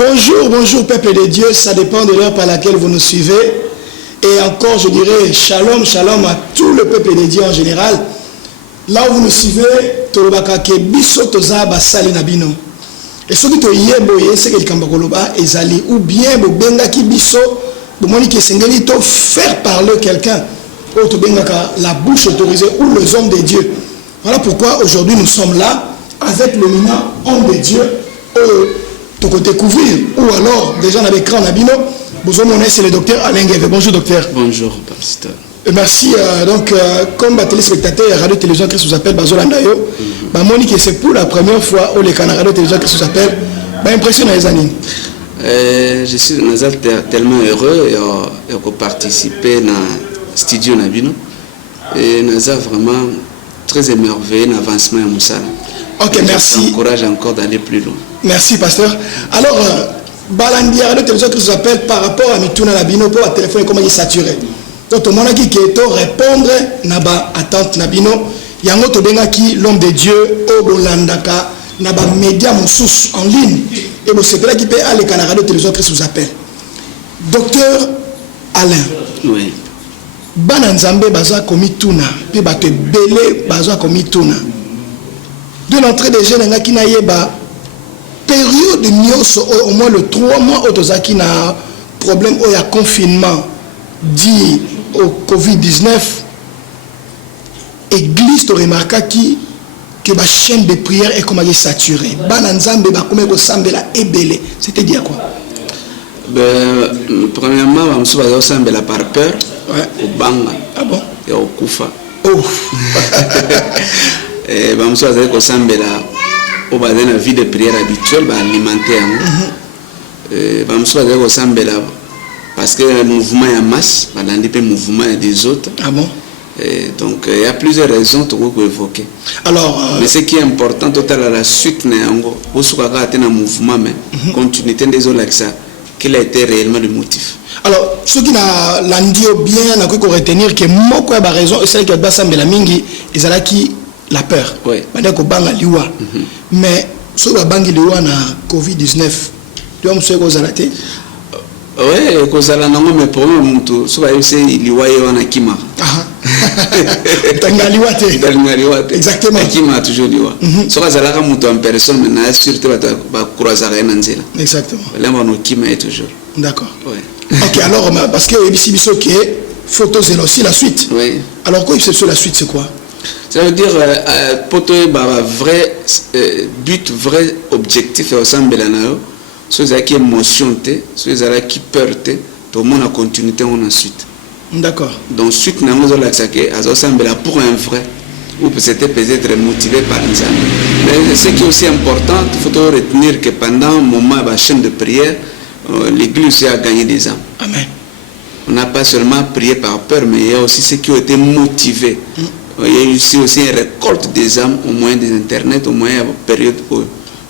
Bonjour, bonjour peuple de Dieu, ça dépend de l'heure par laquelle vous nous suivez. Et encore, je dirais, shalom, shalom à tout le peuple de Dieu en général. Là où vous nous suivez, Tolobakake biso toza basali nabino. Et ce qui te yeboye, c'est que le Kambakoloba ezali ou bien bobenga ki biso, bomoni ki sengeli to faire parler quelqu'un. Ou to bengaka la bouche autorisée ou les hommes de Dieu. Voilà pourquoi aujourd'hui nous sommes là avec le l'éminent homme de Dieu. Te découvrir ou alors déjà avec l'écran Nabino, c'est le docteur Alain Guévé. Bonjour docteur. Bonjour pasteur. Merci. Donc comme téléspectateur radio télévision qui vous appelle Bazolandayo, Monique c'est pour la première fois où les canaux radio télévision qui vous appelle, impressionnant les années. Je suis tellement heureux de participer dans le studio Nabino et nous avons vraiment très émerveillé l'avancement de Moussala. Ok, merci. Ça encourage encore d'aller plus loin. Merci, pasteur. Alors, Balandia, le télévision qui nous appelle par rapport à Mituna Nabino, pour le téléphone, comment il est saturé. Donc, tout le monde qui est répondre, Naba, attente Nabino, Yango Tobenga qui, l'homme de Dieu, Obolandaka, Naba, média, Moussous, en ligne. Et bon, c'est là qui peut aller à la radio télévision qui nous appelle. Docteur Alain. Oui. Bananzambe, Baza, Komituna, puis Bate Belé, Baza, Komituna. De l'entrée des jeunes qui n'a pas période de au moins le 3 mois autozaki na problème où il y a confinement dit au Covid-19 église te remarqua que la chaîne de prière est comme saturée bananzambe ba comme ko sambela ebele c'était dire quoi? Premièrement on se va sambela par peur au banga. Ah bon? Et au kufa. Oh. Vamos fazer com sambela ou baser na vie de prière habituelle ba alimentaire. Vamos fazer com sambela parce que le mouvement est en masse, ba landi pe mouvement des autres. Ah bon? Donc il y a plusieurs raisons pour évoquer. Alors mais ce qui est important total à la suite na yango osuka ka tena mouvement mais continuité des autres là ça quel a été réellement le motif. Alors ce qui n'a landio bien na ko retenir que moko ya ba raison c'est que ba sambela mingi ezalaki la peur. Oui. Mais sur la banque liwa na Covid-19, tu as monsieur Kozalate? Oui, Kozala nango mais pour moi so ba c'est liwa wana kima. Ah. Tangaliwate. Tangaliwate. Exactement. Kima toujours liwa. So bazala ka mutu en personne mais na sûreté ba croiser na nzela. Exactement. Là on kima est toujours. D'accord. Oui. OK, alors parce que ici biso qui est photos c'est aussi la suite. Oui. Alors quoi c'est sur la suite c'est quoi? Ça veut dire pour toi vrai but vrai objectif au sein de l'année soit qui émotion soit qui peur tout le monde a continuité ensuite. D'accord. Donc suite n'a pas là que à pour un vrai ou peut-être motivé par ça. Mais ce qui est aussi important, il faut retenir que pendant un moment la chaîne de prière l'église a gagné des âmes. Amen. On n'a pas seulement prié par peur mais il y a aussi ceux qui ont été motivés. Il y a aussi une récolte des âmes au moyen des internet, au moyen de la période.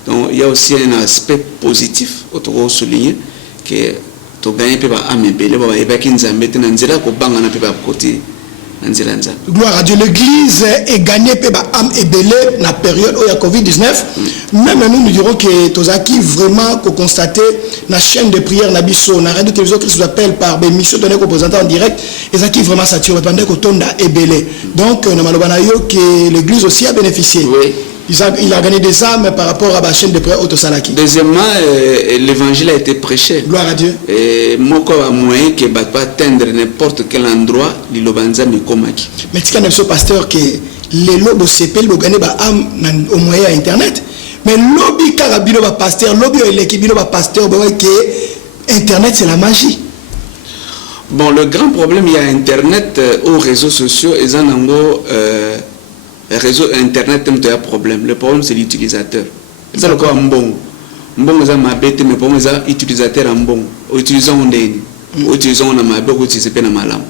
Donc il y a aussi un aspect positif, autrement souligner, que tu gagnes pas âme et belle, il y a qui nous a mis dans nzela ko banga na pe ba côté nzela nza. Gloire à Dieu, l'église est gagnée par âme et belle dans la période où il y a Covid-19. Même nous dirons que Tozaki vraiment qu'on constater la chaîne de prière Nabiso, la radio télévision qui nous appelle par des missions données représentés en direct, et ça qui vraiment saturé pendant que Tonda est belé. Donc normalement que l'église aussi a bénéficié. Oui. Il a gagné des âmes par rapport à la chaîne de prière Autosalaki. Deuxièmement, l'évangile a été prêché. Gloire à Dieu. Et moi, a moyen que va pas atteindre n'importe quel endroit, l'Ilobanza me komaki. Mais tu as pasteur que les lobes CP le gagné au moyen internet. Mais lobby carabino va pasteur, lobby l'équipe va pasteur, que internet c'est la magie. Bon, le grand problème il y a internet aux réseaux sociaux et en ango réseau internet il y a problème. Le problème c'est l'utilisateur. C'est le cas bon. Bon ça m'a bête mais pour moi ça utilisateur en bon. Utilisons on est. Utilisons on m'a beaucoup utiliser pe na malam.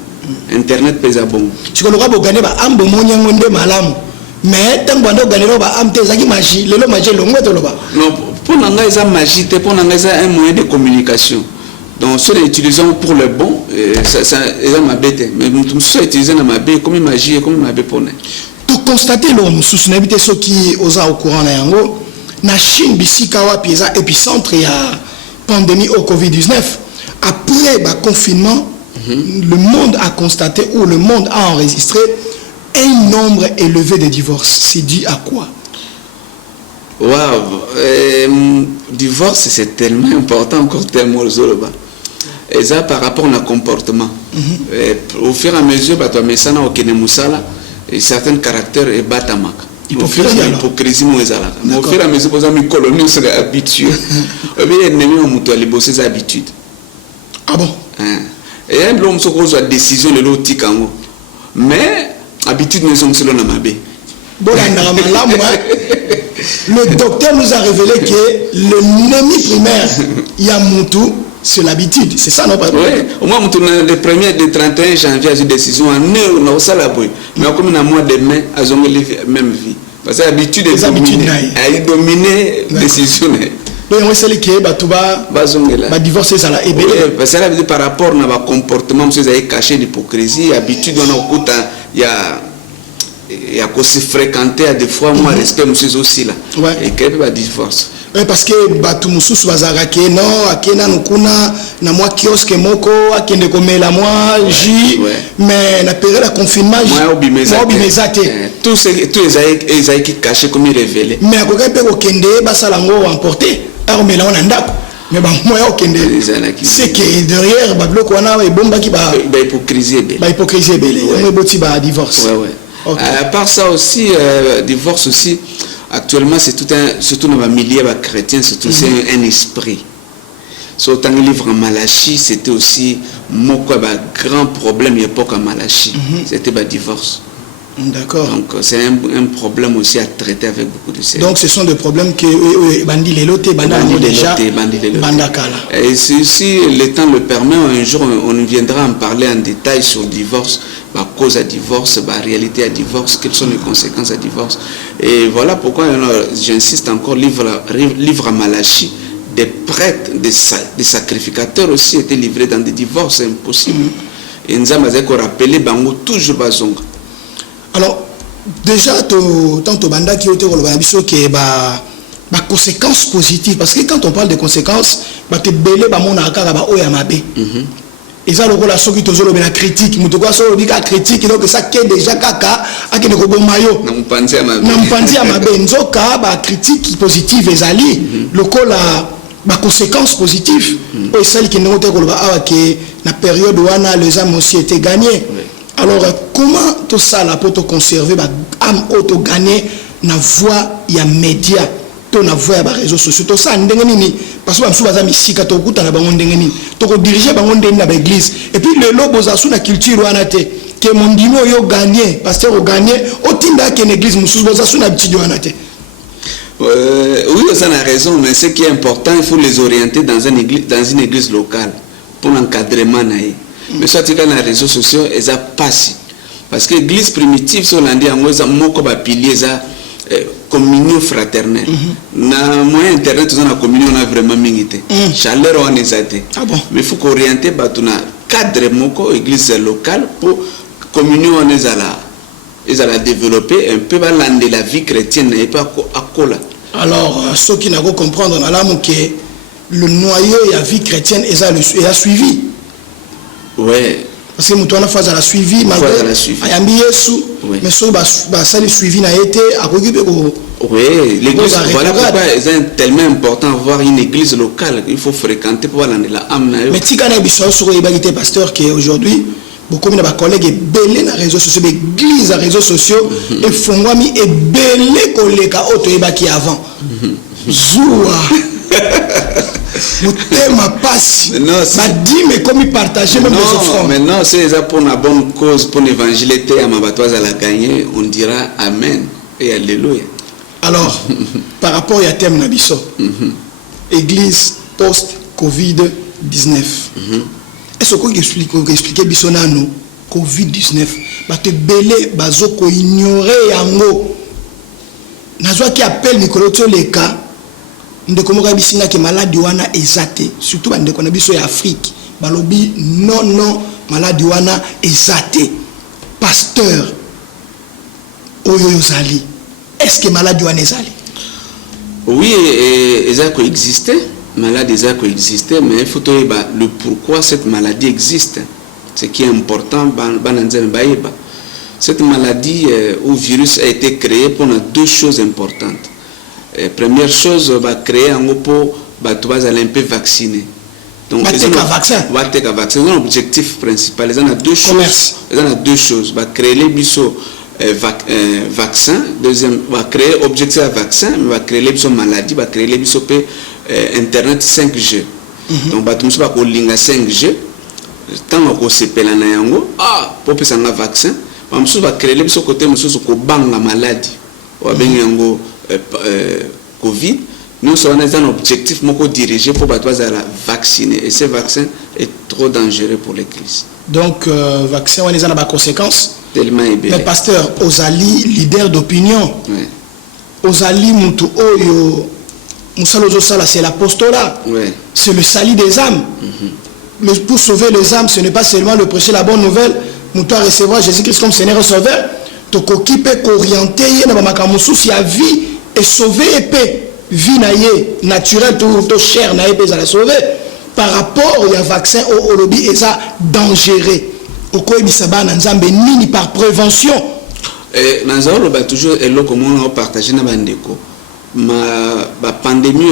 Internet pesa bon. Tu connais pas gagner ba ambo monya ngonde malam. Mais tant que gagner ba am te zaki magie, lelo magie longo to loba. Non, pour nanga ça magie, pour nanga ça un moyen de communication. Donc, ceux qui utilisent pour le bon, ça m'a bête. Mais nous sommes utilisés dans ma bête, comme magie, comme ma bête pour nous. Pour constater l'homme, sous ceux qui osent au courant, na Chine, Bissikawa, Pieza, épicentre, il y a pandémie au Covid-19, après le confinement, le monde a constaté ou le monde a enregistré un nombre élevé de divorces. C'est dû à quoi? Waouh, divorce c'est tellement important encore tellement et ça par rapport au comportement. Au fur et à mesure, certains caractères et batamak. Hypocrisie mais au fur et à mesure, vous avez colonie sur l'habitude. C'est habitude. Ah bon? Et un homme se pose la décision de l'autre mais habitude ne sont selon la mabé. Bon, le docteur nous a révélé que l'ennemi primaire, Yamutu, c'est l'habitude. C'est ça, non? Oui, au moins, le premier de 31 janvier, j'ai décision en heure, on a ça la bouille. Mais comme un mois de mai, elles ont la même vie. Parce que l'habitude est dominée, décision. Donc, on sait que tu vas divorcer, ça l'a ébélé. Parce que par rapport à notre comportement, vous avez caché l'hypocrisie, l'habitude, on a écouté, il y a qu'on se fréquenter à des fois, moi, respect, monsieur aussi là. Et qu'il y a divorce. Oui, parce que tout le monde bazarake non, akena nukuna na moi kiosque moko akende komela moi j mais na période de confinement moi obimezate tous les qui cachés comme révélé mais akoka pe ko kende basalango emporter alors mais là on ndako mais ba moi okende c'est que derrière ba bloko wana e bomba ki ba hypocrisie belé on boti ba divorce. À part ça aussi divorce aussi. Actuellement, c'est surtout dans le milieu chrétien, c'est un esprit. Sur le livre en Malachie, c'était aussi un grand problème à l'époque en Malachie. C'était le divorce. D'accord. Donc, c'est un problème aussi à traiter avec beaucoup de sérieux. Donc, ce sont des problèmes que Bandi Lelote, Bandakala. Et si le temps le permet, un jour, on viendra en parler en détail sur le divorce. La cause à divorce, la réalité à divorce, quelles sont les conséquences à divorce. Et voilà pourquoi j'insiste encore, livre à Malachie, des prêtres, des sacrificateurs aussi étaient livrés dans des divorces impossibles. Et nous avons rappelé toujours bazonga. Alors, déjà, tant banda qui ont été conséquences positives, parce que quand on parle de conséquences, tu belé mon akara oyamabe. Et ça, la critique, la critique, donc ça qui est déjà caca, à qui ne peut maillot. Non, pensez à ma benzoka, la critique positive, les alliés, le la conséquence positive. Et celle qui n'a pas que la période où les âmes aussi étaient gagnées. Alors, comment tout ça pour te conserver, âme auto gagner, na voix, il y a médias. Ton avoué à réseaux sociaux tout ça ndengeni parce que amsou bazami sika to kuta na bango ndengeni to ko diriger bango ndengeni na l'église et puis le lobo za sous na culture wana te que mon dino yo gagner pasteur o gagner o tinda que l'église mususu boza sous na petit wana te. Oui, ça a raison, mais ce qui est important, il faut les orienter dans une église locale pour l'encadrement. Mais soit tu as les réseaux sociaux, ils passent parce que l'église primitive sur l'Indie en moi ça moko ba pilier ça communion fraternelle. Na moyen internet on a communion on a vraiment mingité. Chaleur on est athée. Mais il faut qu'orienter batuna cadre moko église locale pour communion on est à la développer un peu de la vie chrétienne et pas à cola. Alors ceux qui n'ont pas comprendre dans l'âme que le noyau et la vie chrétienne est à suivi. Ouais. Parce que nous avons fait la suivi malgré ayambi Yesu mais so ça le suivi n'a été à occuper oui l'église voilà pourquoi c'est tellement important d'avoir une église locale il faut fréquenter pour aller la âme mais si quand on a besoin sur les pasteur qui aujourd'hui beaucoup de mes collègues belé na réseaux sociaux église à réseaux sociaux et fongwami et belé collègues auto ebaki avant zoua ma passe dit mais comme il partageait même les offrandes maintenant c'est ça pour la bonne cause pour l'évangélité à ma batoise à la gagner on dira amen et alléluia. Alors par rapport à thème nabiso église post Covid-19 est-ce qu'on expliquer bisonano Covid-19 ba te belé bazoko ignorer yango nazwa qui appelle Nicolas les cas ndeko moka bisinga ke maladie wana ezate surtout bandeko na biso ya Afrique balobi non maladie wana ezate pasteur oyo yozali est-ce que maladie wana ezali oui ezako exister maladie ça existe, mais il faut trouver le pourquoi cette maladie existe. Ce qui est important, cette maladie ou virus a été créé pour deux choses importantes. Première chose, va créer un pour un peu vacciner. Donc, vaccin. C'est un objectif principal. Il y a deux choses. Il y a deux choses. Va créer les bisous vaccin. Deuxième, va créer objectif à vaccin, mais va créer les bisous maladie, va créer les bisous Internet 5G. Donc, va tout le monde 5G. Tant qu'on s'appelle en ayango, pour que ça ait un vaccin, on va créer les côté pour bang la maladie, ou bien yango Covid. Nous sommes un objectif dirigé pour vacciner, et ce vaccin est trop dangereux pour l'Église. Donc, vaccin, on est dans la conséquence. Tellement mais pasteur, Ozali, leader d'opinion, Ozali Moutou Oyo, Moussalo Sala, c'est l'apostolat, c'est le salut des âmes. Pour sauver les âmes, ce n'est pas seulement le prêcher la bonne nouvelle, nous doit recevoir Jésus-Christ comme Seigneur et Sauveur, tu peux orienter, il y a vie et sauver et paix, vie naturelle, tout cher, à la sauver. Par rapport au vaccin, au lobby, et ça dangereux. Au quoi il par prévention. Nous avons toujours partagé la pandémie,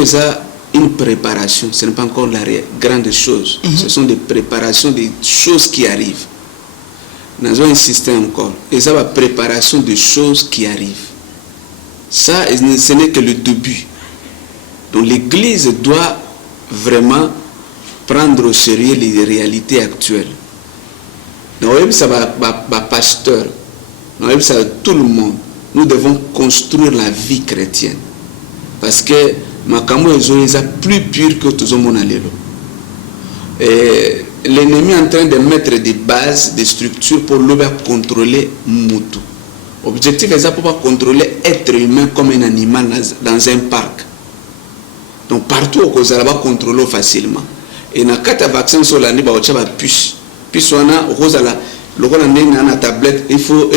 une préparation, ce n'est pas encore la grande chose. Ce sont des préparations des choses qui arrivent. Nous avons insisté encore. Et ça, la préparation des choses qui arrivent. Ça, ce n'est que le début. Donc l'Église doit vraiment prendre au sérieux les réalités actuelles. Donc, ça va pasteur. Donc, ça tout le monde. Nous devons construire la vie chrétienne. Parce que Makambo est plus pur que tout le monde. L'ennemi est en train de mettre des bases, des structures pour le contrôler Moutou. L'objectif est pour contrôler l'être humain comme un animal dans un parc. Donc partout où vous allez contrôler facilement. Et dans le vaccin sur l'année, vous avez une puce. Puce, vous avez la tablette, il faut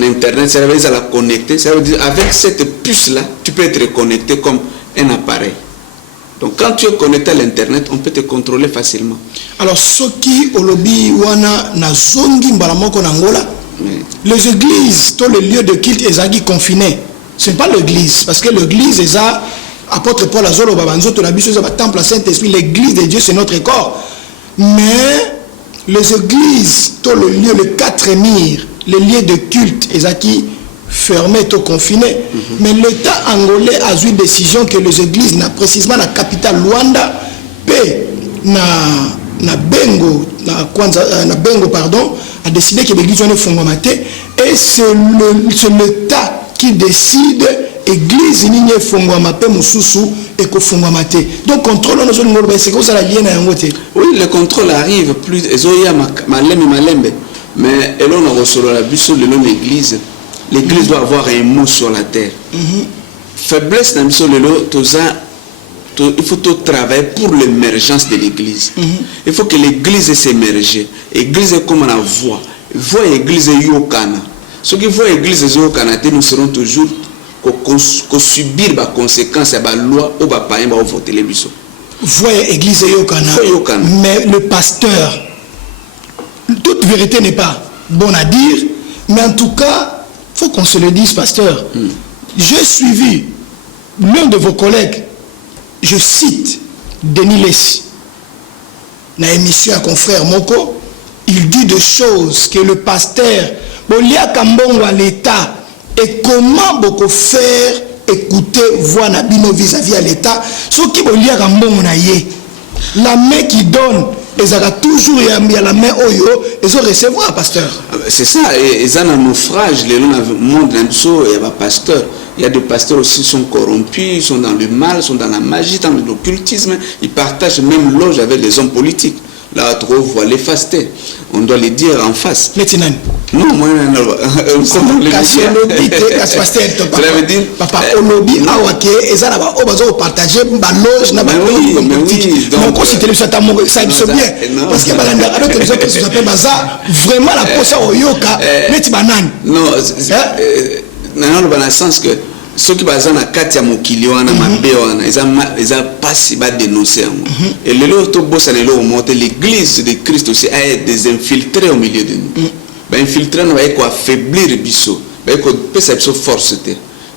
Internet, ça veut dire la connecter. Ça veut dire avec cette puce-là, tu peux être connecté comme un appareil. Donc quand tu es connecté à l'Internet, on peut te contrôler facilement. Alors, ce qui au lobby wana na zongi mbalamoko Angola, les églises, tous les lieux de culte, ils sont confinés. Ce n'est pas l'église, parce que l'église est à apôtre Paul Azolo Babanzo, tout l'habitude de temple à Saint-Esprit, l'église de Dieu, c'est notre corps. Mais les églises, tous les lieux, les quatre murs, les lieux de culte, ils sont fermés, tout confinés. Mais l'État angolais a eu une décision que les églises, précisément la capitale Luanda, na Bengo, pardon, a décidé que l'église ne fonctionne pas. Et c'est l'État qui décide l'église n'y fonctionne pas et que fonctionne pas. Donc contrôle c'est comme ça la lienne à oui, le contrôle arrive plus mais on a reçu la bus de l'église. L'église doit avoir un mot sur la terre. Faiblesse dans il faut tout travailler pour l'émergence de l'église. Il faut que l'église s'émerge. L'église est comme la voix. Voix l'église yokana. Ceux qui voient l'église yokana, nous serons toujours subir les conséquences de la loi ou pas voter les bisous. Voix l'église yokana. Mais le pasteur, toute vérité n'est pas bonne à dire, mais en tout cas, il faut qu'on se le dise, pasteur. J'ai suivi l'un de vos collègues, je cite Denis Lessi, dans l'émission à confrère Moko, il dit des choses que le pasteur, Bolia Kambongo à l'État, et comment beaucoup faire écouter voix Nabino vis-à-vis à l'État, ce qui Bolia Kambongo na ye, la main qui donne, ils ont toujours la main oyo, ils ont recevoir pasteur. C'est ça, ils ont un naufrage, le monde il y a des pasteurs. Il y a des pasteurs aussi qui sont corrompus, ils sont dans le mal, ils sont dans la magie, dans l'occultisme. Ils partagent même loge avec les hommes politiques. Là, trop voilé fasté. On doit les dire en face. Maintenant. Non, moi, nous sommes dans les papa, au lobby, awake, et ça, on va partager ma loge, na donc, si tu ça bien. Parce que vraiment la poche au yoka, mais tu banane. Non, dans le sens que ceux qui basent na kati ya mokili wana mabe wana eza pasi ba dénoncer et le lot bossa le lot monter l'église de Christ aussi a des infiltrés au milieu de nous ba infiltrer na ba ko affaiblir biso ba ko pesa biso force.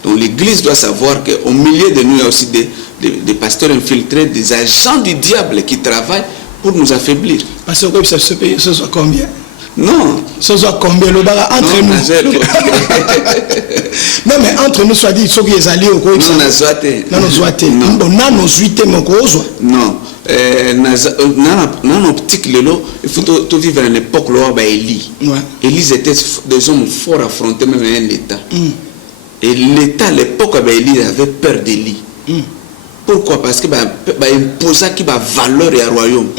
Donc l'église doit savoir qu'au milieu de nous il y a aussi des pasteurs infiltrés, des agents du diable qui travaillent pour nous affaiblir. Parce que ça se paye, ça soit combien? Non. Ça soit combien le baga entre nous? Non mais entre nous soit dit ceux qui sont alliés au quoi? Non, nazoate. Non, nazoate. Non, non, zuite mon cause. Non. Dans l'optique il faut tout vivre à l'époque là Élie. Élie était des hommes forts affrontés même l'État. Et l'État à l'époque Élie avait peur d'Élie. Pourquoi? Parce que imposa qui va valeur et un royaume.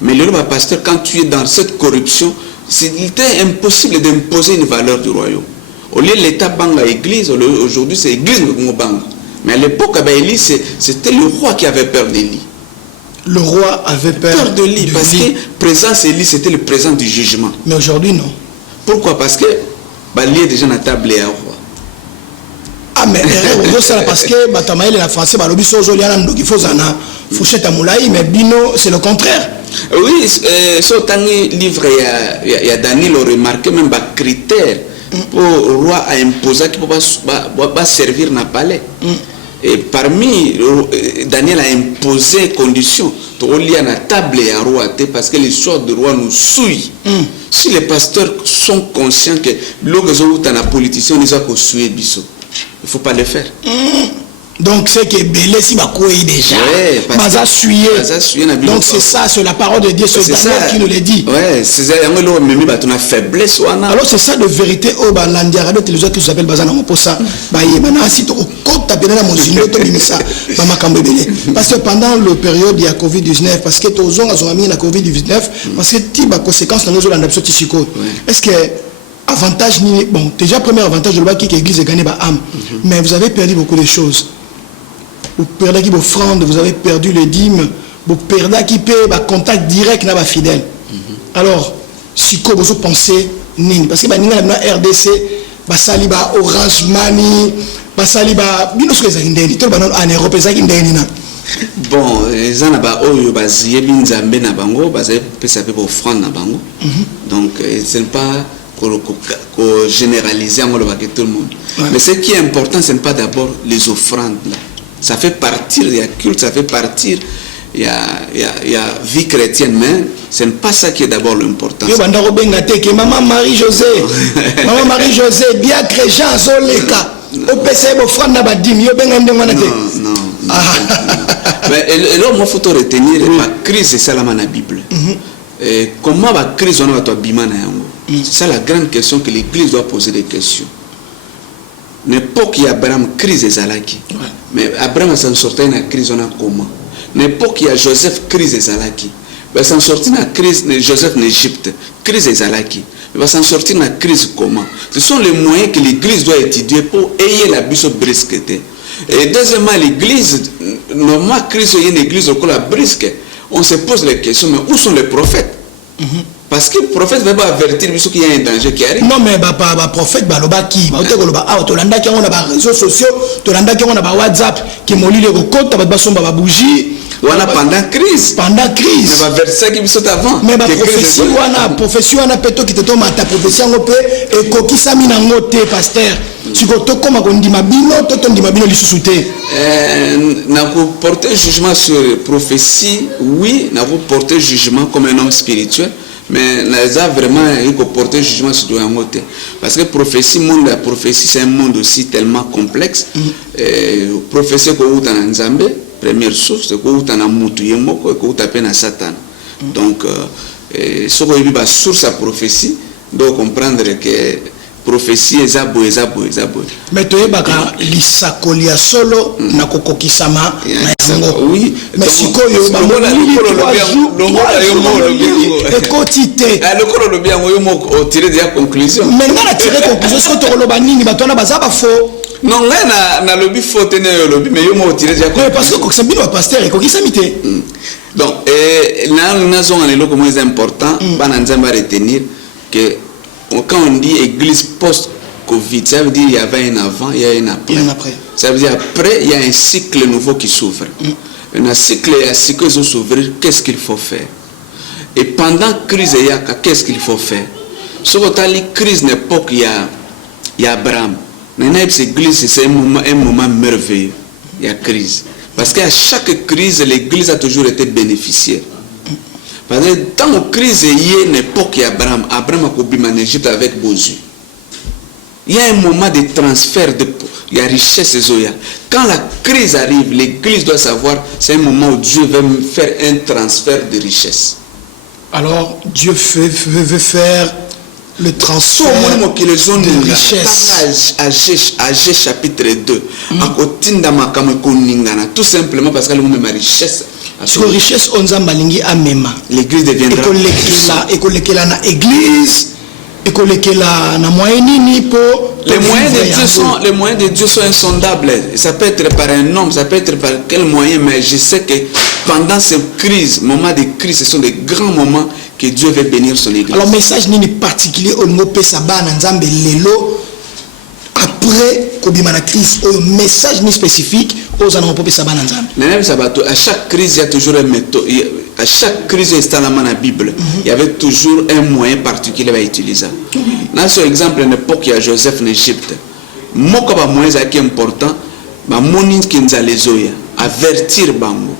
Mais le pasteur, quand tu es dans cette corruption, c'était impossible d'imposer une valeur du royaume. Au lieu de l'État banga l'église, aujourd'hui c'est l'église qui banga. Mais à l'époque Élie, c'était le roi qui avait peur d'Élie. Le roi avait peur d'Élie parce que présence Élie c'était le présent du jugement. Mais aujourd'hui non. Pourquoi? Parce que lié déjà à la table et à roi. Ah mais parce que Batamaïl la français balobi sozo liana ndoki fozana fourchette à moulaï mais bino c'est le contraire. Oui, ce dernier livre il y a Daniel a remarqué même des critères pour le roi a imposé qui va servir dans le palais. Et parmi Daniel a imposé conditions pour lier à la table et à roi parce que l'histoire du roi nous souille. Si les pasteurs sont conscients que l'occurrence où tu as politicien on les a souillé biso. Il ne faut pas le faire. Donc c'est que Belé si bakoué déjà. Baza suyer. Donc c'est ça, c'est la parole de Dieu, c'est Daniel qui nous le dit. Ouais, c'est ça. On a faiblesse. Alors c'est ça de vérité au balandia de télévision qui s'appelle Bazana Moposa. Bah yémana si tu comptes taper dans mon zino to bimisa. Mama Kambebele. Parce que pendant le période il y a Covid-19 parce que tous ont mis la Covid-19 parce que tiba conséquences dans nos landapso tisiko. Est-ce que avantage ni bon déjà premier avantage de l'église qui église gagné par âme mais vous avez perdu beaucoup de choses. Vous perdez qui vos offrandes, vous avez perdu les dîmes, vous perdez qui paie contact direct avec les fidèles. Alors si vous pensez nini parce que bah nina na RDC bah saliba Orange Money bah saliba bino ce que ça indeni tout banon en Europe ça indeni na. Bon les ana ba oyo baziye binzambe na bango bazaye pesa pe offrande na bango. Donc c'est pas qu'on généraliser tout le monde. Mais ce qui est important, ce n'est pas d'abord les offrandes. Là. Ça fait partir, il y a culte, ça fait partir, il y a vie chrétienne, mais ce n'est pas ça qui est d'abord l'important. Maman Marie-José, Maman Marie-José, bien que Jean Zoleka, au PC, offrande na badim, yo benga ndengwana te. Non. Mais alors, moi, il faut retenir la crise, c'est ça la Bible. Comment la crise on a toi bimana yango? C'est ça la grande question que l'Église doit poser des questions. N'importe qui Abraham crise des alaki. Mais Abraham s'en sortait dans la crise on a comment? N'importe qui a Joseph crise des alaki. Mais s'en sortir dans la crise de Joseph en Égypte, crise des alaki. Mais s'en sortir dans la crise comment? Ce sont les moyens que l'Église doit étudier pour ayer la bise brisqueté. Et deuxièmement, l'Église, normalement crise il y a une église au la brisque. On se pose les questions, mais où sont les prophètes? Parce que le prophète va avertir qu'il y a un danger qui arrive. Non, mais le prophète, il y a qui? Il y a des réseaux sociaux, il y a des WhatsApp, qui m'ont dit que bougie. Voilà pendant crise. Pendant crise. Mais verset qui saute avant. Mais la prophétie, prophétie, on a peut-être qui te tombe à ta prophétie, on peut, et qui s'amène en moté, pasteur. Si vous avez comme on dit ma bino, tout on dit ma bino li sous-souté. N'a pas porté jugement sur prophétie, oui, n'a pas porté jugement comme un homme spirituel, mais n'a vraiment porté jugement sur un moté. Parce que prophétie, monde la prophétie, c'est un monde aussi tellement complexe. Prophétie que vous avez en Nzambe, première source, c'est que vous avez en Moutouye, que vous avez en Satan. Donc, ce que vous avez source à prophétie, doit comprendre que prophétie ezabo. Mais tu es baka lisakolia solo na kokokisama na yango. Oui. Mais sikoyo ba ekotite. Le kolo lo bien yo mo tirer des conclusions. Mais na tirer conclusion ce que to loba nini batona bazaba faux. Non na lobi faux tenir lobi mais yo mo tirer des conclusions. Parce que kokisami wa pasteur ekokisamite. Donc na zone les locaux moins important bana nzamba retenir que quand on dit église Covid. Ça veut dire qu'il y avait un avant, il y a un après. Et un après. Ça veut dire après, il y a un cycle nouveau qui s'ouvre. Un cycle qui s'ouvre, qu'est-ce qu'il faut faire? Et pendant la crise, qu'est-ce qu'il faut faire? Si vous avez la crise d'époque, il y a Abraham. L'église, c'est un moment merveilleux. Il y a crise. Parce qu'à chaque crise, l'église a toujours été bénéficiaire. Parce que dans la crise, il y a une époque, il y a Abraham. Abraham a été en Égypte avec Bozu. Il y a un moment de transfert, il y a richesse. Quand la crise arrive, l'église doit savoir, c'est un moment où Dieu veut faire un transfert de richesse. Alors, Dieu veut faire le transfert de richesse. Agé chapitre 2. Tout simplement parce qu'elle a richesse. Sur la richesse, on a amema. L'église deviendra. Les moyens de Dieu sont insondables. Ça peut être par un homme, ça peut être par quel moyen, mais je sais que pendant ces crises, moments de crise, ce sont des grands moments que Dieu veut bénir son église. Alors, message n'est particulier au niveau Pesaba Nzambe Lelo après la crise. Un message ni spécifique aux années Pesaba Nzambe. À chaque crise, il y a toujours un méthode. À chaque crise, il y a la Bible. Il y avait toujours un moyen particulier à utiliser. Dans ce exemple, à l'époque, il y a Joseph en Égypte. Moka moyen qui est important, monin qui nous a les oya, avertir bango.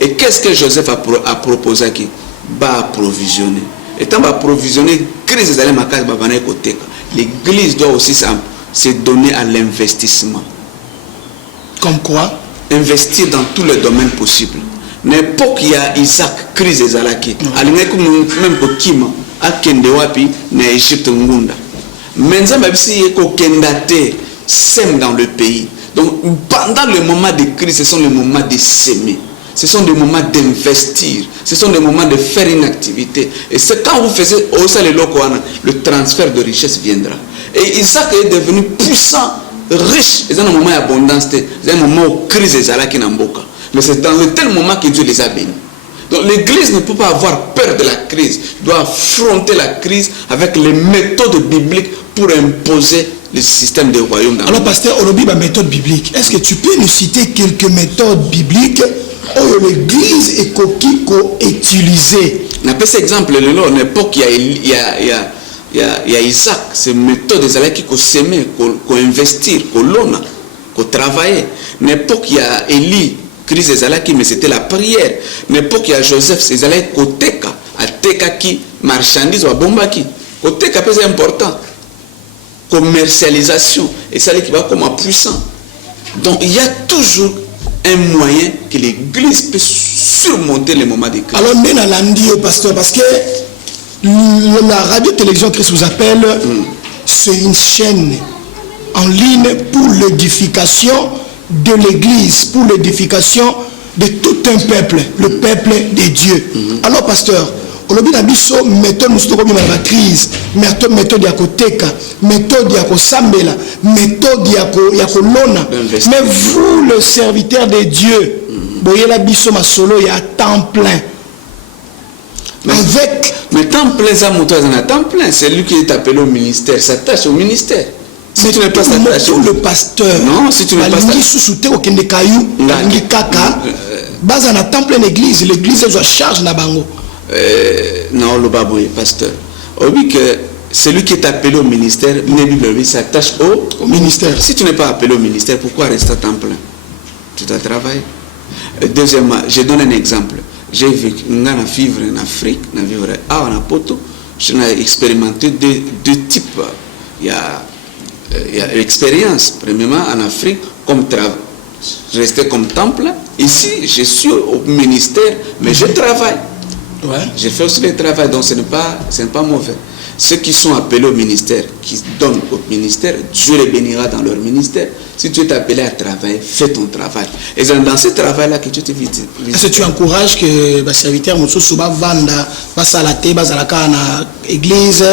Et qu'est-ce que Joseph a proposé qui va approvisionner. Et tant approvisionner, crise d'aller ma case, l'église doit aussi se donner à l'investissement. Comme quoi? Investir dans tous les domaines possibles. N'importe qui a Isaac, crise des alaki. Même pour Kima, à Kendewapi, na Égypte Ngunda. Maintenant, même si il y a sème dans le pays. Donc, pendant le moment de crise, ce sont les moments de s'aimer. Ce sont des moments d'investir. Ce sont des moments de faire une activité. Et c'est quand vous faites le transfert de richesse viendra. Et Isaac est devenu puissant, riche. C'est un moment d'abondance. C'est un moment où crise est alaki n'amboka. Mais c'est dans un tel moment que Dieu les a bénis. Donc l'église ne peut pas avoir peur de la crise. Elle doit affronter la crise avec les méthodes bibliques pour imposer le système des royaumes. Alors pasteur, on a une méthode biblique. Est-ce que tu peux nous citer quelques méthodes bibliques où l'église est utilisée? On appelle cet exemple, à l'époque, il y a Isaac. C'est une méthode qui qu'on s'aimer, qu'on investir, qu'on l'on, qu'on travaille. À l'époque, il y a Élie. Crise ezalaki, mais c'était la prière. N'importe qui a Joseph, c'est ezalaki koteka, ateka qui marchandise ou bombaki. Koteka c'est important. Commercialisation et ça qui va comme puissant. Donc il y a toujours un moyen que l'église peut surmonter les moments de crise. Alors maintenant lundi au pasteur parce que la radio télévision Christ vous appelle, c'est une chaîne en ligne pour l'édification de l'église, pour l'édification de tout un peuple, le peuple de Dieu. Alors pasteur, on a bien abisso méthode nous sommes comme la crise, méthode ya koteka, méthode ya kosambela, méthode ya kolona. Mais vous le serviteur de Dieu, voyez la bisso ma solo ya temps plein. Avec mais temps plein ça monte à temps plein, c'est lui qui est appelé au ministère, s'attache au ministère. Si tu n'es pas attaché le pasteur, non, si tu n'es pas sous-souté au Kende Kayou, Kaka, base en temps plein l'église, l'église doit charge na bango. Non, le baboué, pasteur. Oui que celui qui est appelé au ministère, la Bible s'attache au ministère. Si tu n'es pas appelé au ministère, pourquoi rester à temps plein? Tu dois travailler. Deuxièmement, je donne un exemple. J'ai vécu en vivre en Afrique, en vivre en Poto. J'ai expérimenté deux types. Il y a l'expérience, premièrement en Afrique, comme rester comme temple. Ici, je suis au ministère, mais je travaille. Ouais. Je fais aussi le travail, donc ce n'est pas mauvais. Ceux qui sont appelés au ministère, qui donnent au ministère, Dieu les bénira dans leur ministère. Si tu es appelé à travailler, fais ton travail. Et c'est dans ce travail-là que tu te visites. Est-ce que tu encourages que les serviteurs soient vendus, à la thé, à l'église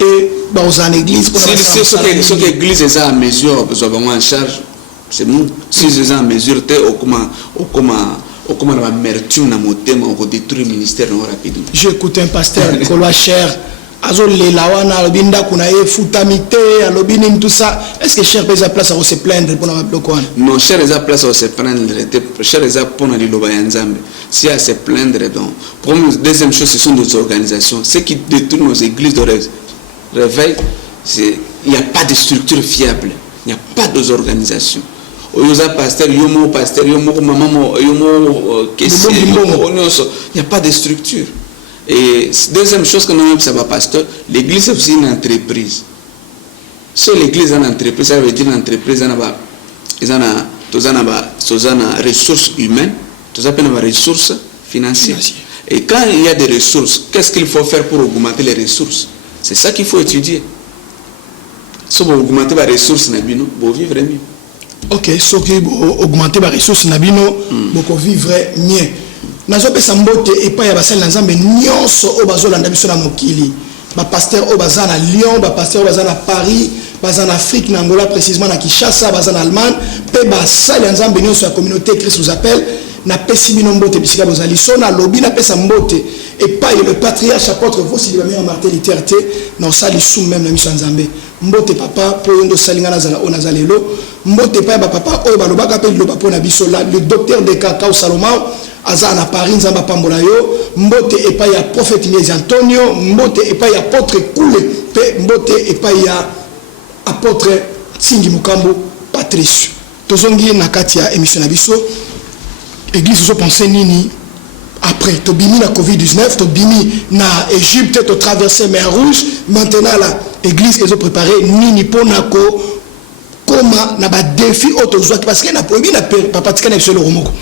et aux églises? Si ce que l'église est à mesure, besoin en charge, c'est bon. Si ils sont en mesure, l'amertume dans mon thème, on va détruire le ministère rapidement. J'écoute un pasteur, Colois cher. azo lelawana lobinda kuna e futamite alobini tout ça. Est-ce que cher pesa place à se plaindre pour na bloquer? Non, cher eza place à se plaindre, cher eza pour na liloba ya Nzambe. Si à se plaindre donc. Deuxième chose, ce sont des organisations. Ce qui détourne nos églises de réveil, c'est il n'y a pas de structure fiable. Il n'y a pas d'organisation. Oyoza pasteur, yomo pasteur, yomo maman, yomo kesi, il n'y a pas de structure. Et deuxième chose que nous avons, c'est pasteur, l'église est aussi une entreprise. Si l'église est une entreprise, ça veut dire une entreprise, ils ont des ressources humaines, ils ont des ressources financières. Et quand il y a des ressources, qu'est-ce qu'il faut faire pour augmenter les ressources? C'est ça qu'il faut étudier. Si vous augmentez les ressources, vous vivrez mieux. Ok, si vous augmentez les ressources, vous vivrez mieux. Nazo pesa mbote epa ya basali na Nzambe nyonso o bazolanda biso na mokili. Ba pasteur o bazana Lyon, ba pasteur o bazana Paris, bazana Afrique na Angola précisément na Kinshasa, bazana Allemagne, pe basali Nzambe nyonso ya communauté Christ vous appelle na pesi bino mbote bisika bozali so na lobi na pesa mbote epa le patriarche apôtre vosi de la meilleure Martin Luther na osali sous même na miso Nzambe. Mbote papa po ndo salinga na zala ona zalelo, mbote pa ba papa o ba lobaka pe loba po na biso la le docteur de Cacao Salomon Azana Paris Nzamba Pambola yo, mbote epa ya prophète Niez Antonio, mbote epa ya apôtre Koule, pe mbote epa ya apôtre Tsingi Mukambo Patrice. Tozongi na kati ya émission na biso, église zo penser nini après to bimi na Covid-19, to bimi na Égypte, to traverser mer Rouge, maintenant la église ezo préparer nini ponako koma na ba défi autozoa parce que na probi na papa tikana biso le romoko.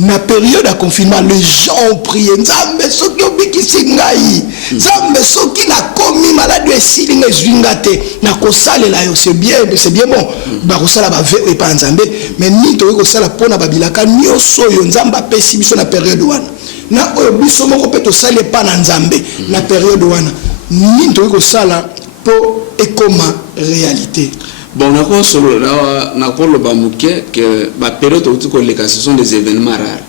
Na période de confinement, les gens ont prié. Nzambe soki obikisi ngai. Nzambe soki na komi malade esilinga zwingate. Na kosala la yo c'est bien bon. Ba kosala ba ve pa Nzambe, mais ni to kosala pona babilaka nyoso yo Nzamba pesi biso na période wana. Na oyo biso moko pe to sala pa na Nzambe na période wana. Ni to kosala po ekoma réalité. Bon, on a pour le bamouké que la période où ce sont des événements rares.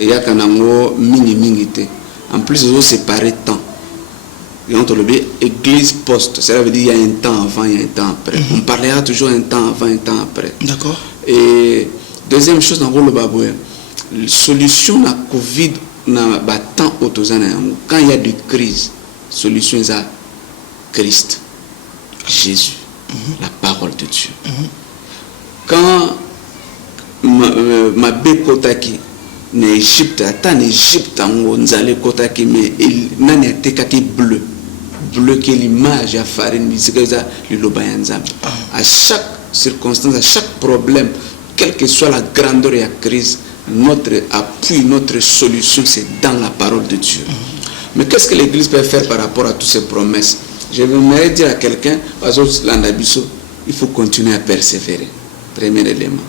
Il y a qu'un amour mini-mingité. En plus, ils ont séparé temps. Et on te le dit, église poste. Cela veut dire qu'il y a un temps avant et un temps après. On parlera toujours un temps avant et un temps après. D'accord. Et deuxième chose, dans le baboué, la solution à Covid, quand il y a des crises, la solution est à Christ, Jésus. La parole de Dieu. Quand ma Kotaki en Égypte, en Égypte, on allait Kotaki, mais il n'a été qu'à bleu. Bleu qui est l'image à farine, à chaque circonstance, à chaque problème, quelle que soit la grandeur et la crise, notre appui, notre solution, c'est dans la parole de Dieu. Mais qu'est-ce que l'Église peut faire par rapport à toutes ces promesses? Je vais dire à quelqu'un, il faut continuer à persévérer. Premier élément.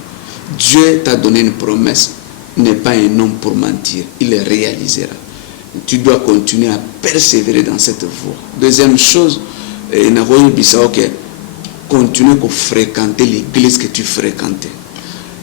Dieu t'a donné une promesse, n'est pas un homme pour mentir, il le réalisera. Tu dois continuer à persévérer dans cette voie. Deuxième chose, continuer à fréquenter l'église que tu fréquentais.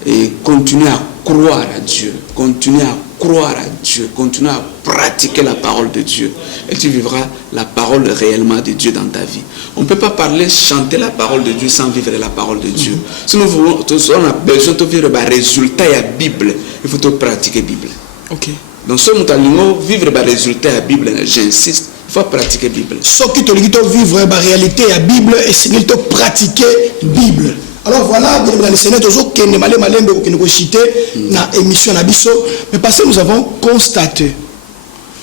Et continuer à croire à Dieu, continuer à croire à Dieu, continuer à pratiquer la parole de Dieu. Et tu vivras la parole réellement de Dieu dans ta vie. On ne peut pas parler, chanter la parole de Dieu sans vivre la parole de Dieu. Si nous voulons, on a besoin de vivre le résultat de la Bible. Il faut pratiquer la Bible. Ok. Donc, si nous voulons vivre le résultat de la Bible, j'insiste, il faut pratiquer la Bible. Ce qui te dit de vivre la réalité de la Bible et c'est de pratiquer la Bible. Alors voilà, bien dans le Seigneur, émission mais parce que nous avons constaté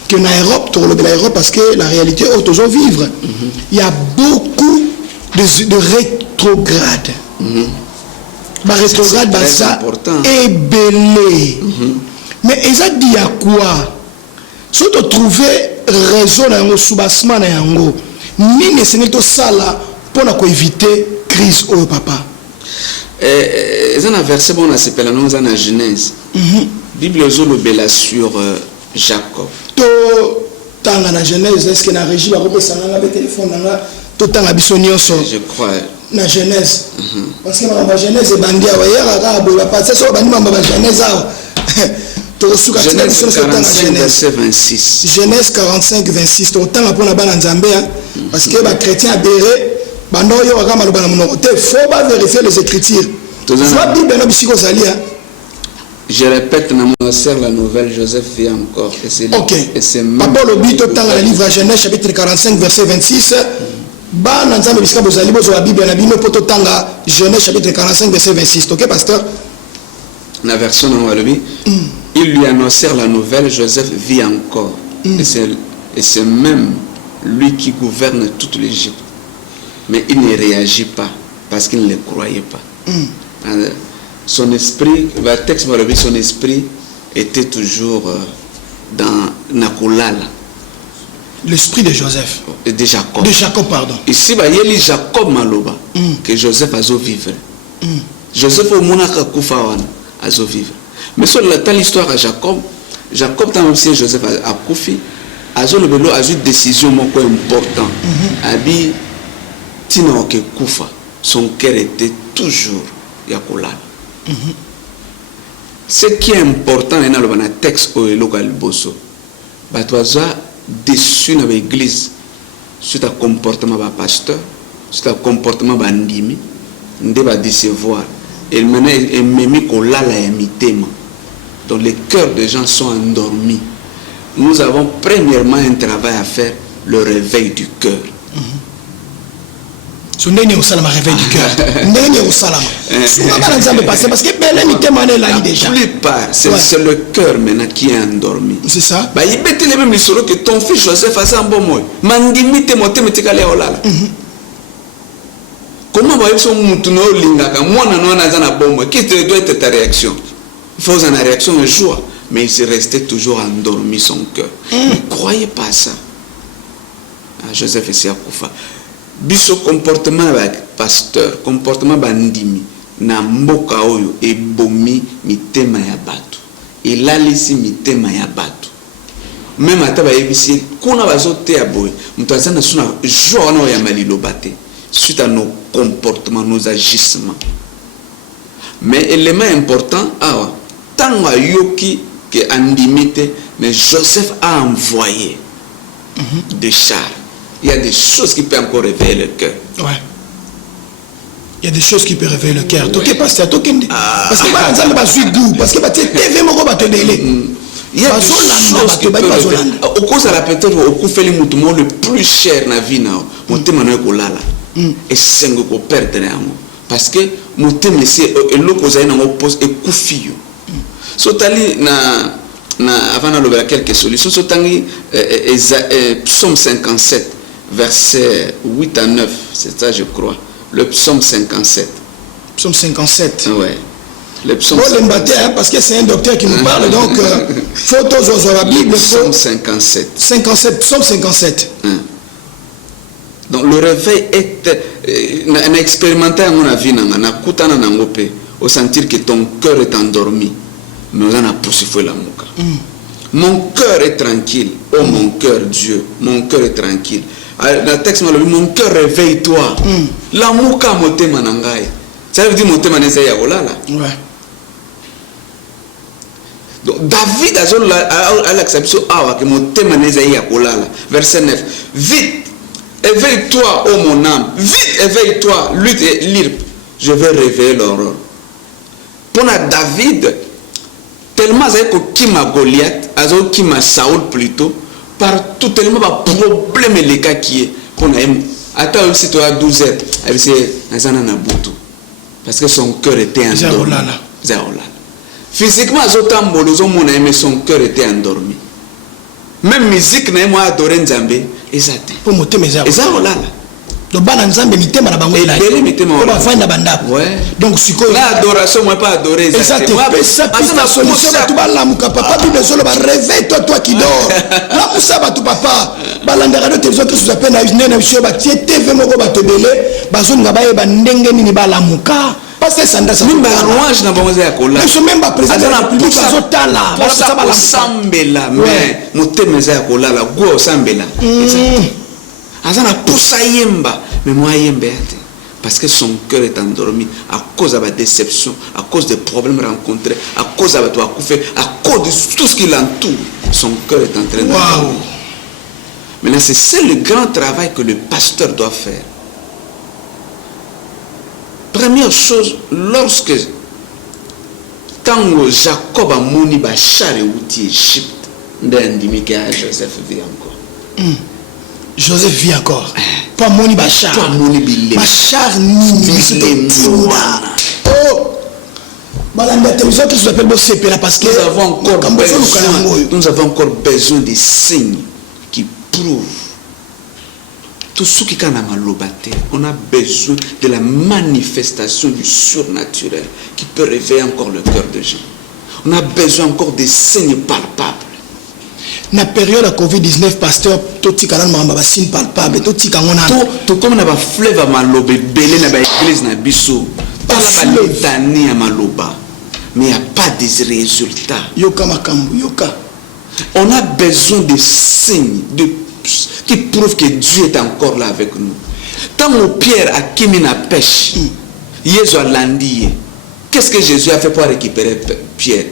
que dans l'Europe, parce que la réalité est toujours vivre, il y a beaucoup de rétrogrades. Les rétrogrades, ça est belé. Mais ils ont dit à quoi? Si tu trouves raison dans le soubassement, ni Seigneur pour éviter crise au papa. Il y a un verset bon, on s'appelle la Genèse. La Bible est sur Jacob. Dans la Genèse, est-ce que la régie va représenter le téléphone? Je crois. La Genèse. Parce que la Genèse est bandée. Genèse 45, verset 26. Genèse 45, 26. Autant pour la balle en Zambie, parce que les chrétiens adhérés, il faut vérifier les Écritures. Je répète, la nouvelle, Joseph vit encore. Ok. Papa le but autant dans le livre Genèse chapitre 45 verset 26. Genèse chapitre 45 verset 26. Ok pasteur? La version ils lui annoncèrent la nouvelle, Joseph vit encore. Et c'est même lui qui gouverne toute l'Égypte. Mais il ne réagit pas parce qu'il ne le croyait pas. Son esprit, le texte va lever, son esprit était toujours dans Nakulala. L'esprit de Joseph. De Jacob. De Jacob, pardon. Ici, il y a Jacob Maloba que Joseph a vivre. Joseph au Monaka Koufawan a vivre. Mais sur l'histoire à Jacob, tant aussi Joseph a Koufi, a eu une décision importante. Abi Tino ke Koufa, son cœur était toujours Yakulala. Ce qui est important dans le texte au local bosso, batwaza déçu dans l'église sur un comportement de pasteur, sur un comportement de ndimi, ndé va décevoir. Et même qu'on l'a imité. Donc les cœurs des gens sont endormis. Nous avons premièrement un travail à faire, le réveil du cœur. Ce n'est pas le réveil du cœur. Parce que la plupart, c'est le cœur maintenant qui est endormi. C'est ça. Il y a même l'histoire que ton fils Joseph a un bon mot. Mandimite moté metikale olala. Comment va être mutuno lingaka moi non na bon mot. Qu'est-ce que doit être ta réaction? Il faut une réaction de joie, mais il s'est resté toujours endormi son cœur. Ne croyez pas à ça. Joseph et Siakoufa. Biso comportement avec pasteur, comportement bandimi na mboka oyo ebomi mitema ya bato. Elalisi mitema ya bato. Même ata ba yebisi kuna bazote ya boy, mutazana suna joie na ya maliloba te suite à nos comportements, nos agissements. Mais élément important, tant à yoki que andimité, mais Joseph a envoyé des chars. Il y a des choses qui peuvent encore réveiller le cœur. Ouais. Il y a des choses qui peuvent réveiller le cœur. Ouais. Parce que parce que TV moko ba te délai. Il y a des choses qui peuvent réveiller. Au cause de la peut-être au coup fait le mouton le plus cher na vie na mon témoin na ko lala. Et c'est ngo ko perdre yango parce que mon témoin c'est le cause na ngo poste et kufiyo. So tali na avant de quelques solutions so tangi psaume 57 versets 8 à 9, c'est ça je crois. Le psaume 57. Psaume 57. Ouais. Le psaume 57. Parce que c'est un docteur qui nous parle, donc photos sur la Bible. Psaume 57. 57, psaume 57. Donc le réveil est on a expérimenté à mon avis au sentir que ton cœur est endormi. Mais on a poussé la mouka. Mon cœur est tranquille. Oh mon cœur, Dieu, mon cœur est tranquille. Dans le texte, mon cœur réveille-toi. La mouka moté manangai. Ça veut dire moté manangai ya olala. Ouais. Donc David a l'acception que moté manangai ya olala. Verset 9. Vite, éveille-toi, oh mon âme. Vite, éveille-toi, lutte et lire. Je vais réveiller l'aurore. Pour David, tellement que m'a Goliath, qui m'a Saoul plutôt, partout tellement de problème les cas qui est qu'on a attends si tu as 12 heures parce que son cœur était endormi. Physiquement son cœur était endormi. Même musique n'a moi adoré Nzambe et ça pour monter mes et ça olala. Donc bananzambe mitema na bango la. Ba fanda banda. Ouais. Donc siko la adoration moi pas adorer exactement. Ça pisa solution ba tuba la muka papa Bible solo ba réveille toi qui dors. La musa ba tu papa. Ba landera de télévision que vous appelle na na monsieur ba TV moko ba tebele ba zone nga ba e ba ndenge nini ba la muka. Parce que ça ndasa. Mimba louange na bango ya kola. Je même pas président de la République ba zotala. Ba ça ba sambela mais motema ya kola la go sambela. Azana poussa yemba mais moi yembe ate Parce que son cœur est endormi à cause de la déception, à cause des problèmes rencontrés, à cause de la à cause de tout ce qui l'entoure. Son cœur est en train de dormir. Maintenant, c'est le grand travail que le pasteur doit faire. Première chose, lorsque quand Jacob a moni bachar et outil Égypte, Joseph vit encore. Joseph vit encore. Pas moni bachar. Pas moni bile. Bachar ni Timba. Oh. La télévision qui s'appelle Bosépela parce que nous avons encore besoin des signes qui prouvent tout ce qui est malobate. On a besoin de la manifestation du surnaturel qui peut réveiller encore le cœur des gens. On a besoin encore des signes palpables. Na période de Covid-19, pasteur, tout ce qui est signe palpable, tout ce qui est tout comme on a fleuve à malobe, belé na ba église na biso, pas la litanie à maloba, mais il n'y a pas de résultats. Yoka makambu, yoka. On a besoin de signes qui prouvent que Dieu est encore là avec nous. Tant que Pierre a quitté la pêche, Jésus a landé. Qu'est-ce que Jésus a fait pour récupérer Pierre?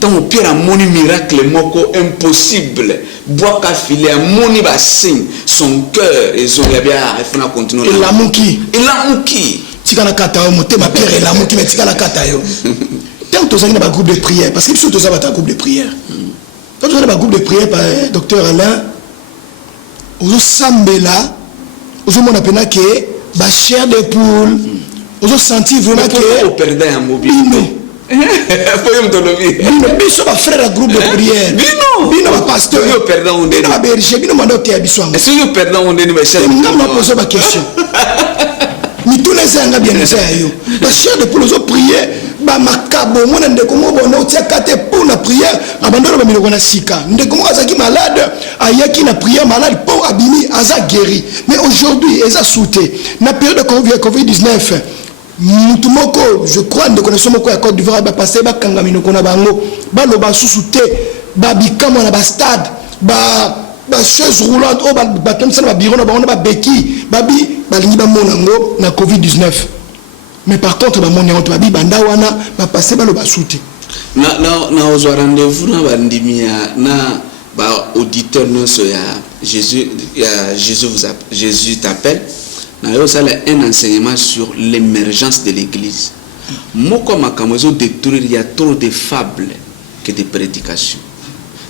Tant que Pierre a moni miracle moko impossible, bois qu'a filé, a moni ba signe, son cœur et son bien, il faut continuer. Il a mouki. Il a mouki. Tika kata yo, moté ma Pierre il a mouki, mais tika la kata yo. Tant que tu as un groupe de prière, parce que si tu as un groupe de prière, quand tu as un groupe de prière par docteur Alain, aux sambela, aux hommes on appelle que la chair de poule, aux sentir vraiment que on perdait un mobile. Bino, Bino, frère à groupe de prière. Bino, pasteur. Bino, berger. Bino, mandoté à Bissouang. Est-ce que vous perdez un mobile? Je vais poser ma question. Ni tous les ans, bien les aïeux. La chair de poule, aux prières. Ba makabo mona ndeko mobona otia kate pour la prière abandona ba miloko na sika ndeko mo azaki malade ayaki na prière malade pour abimi aza guéri mais aujourd'hui eza souté na période de Covid-19 mutumoko je crois ndeko na somoko ya Côte d'Ivoire ba passer ba kanga minoko na bango ba loba souté ba bikamo na ba stade ba chaise roulante o ba tom sana ba bureau na bango na ba beki babi balingi ba monango na Covid-19. Mais par contre, on va banda wana va passer par le basouté. Na rendez-vous na bandimia na ba auditeur non ya Jésus Jésus t'appelle. Na yo ça un enseignement sur l'émergence de l'église. Moko makamozo détruire, il y a trop de fables que de prédications.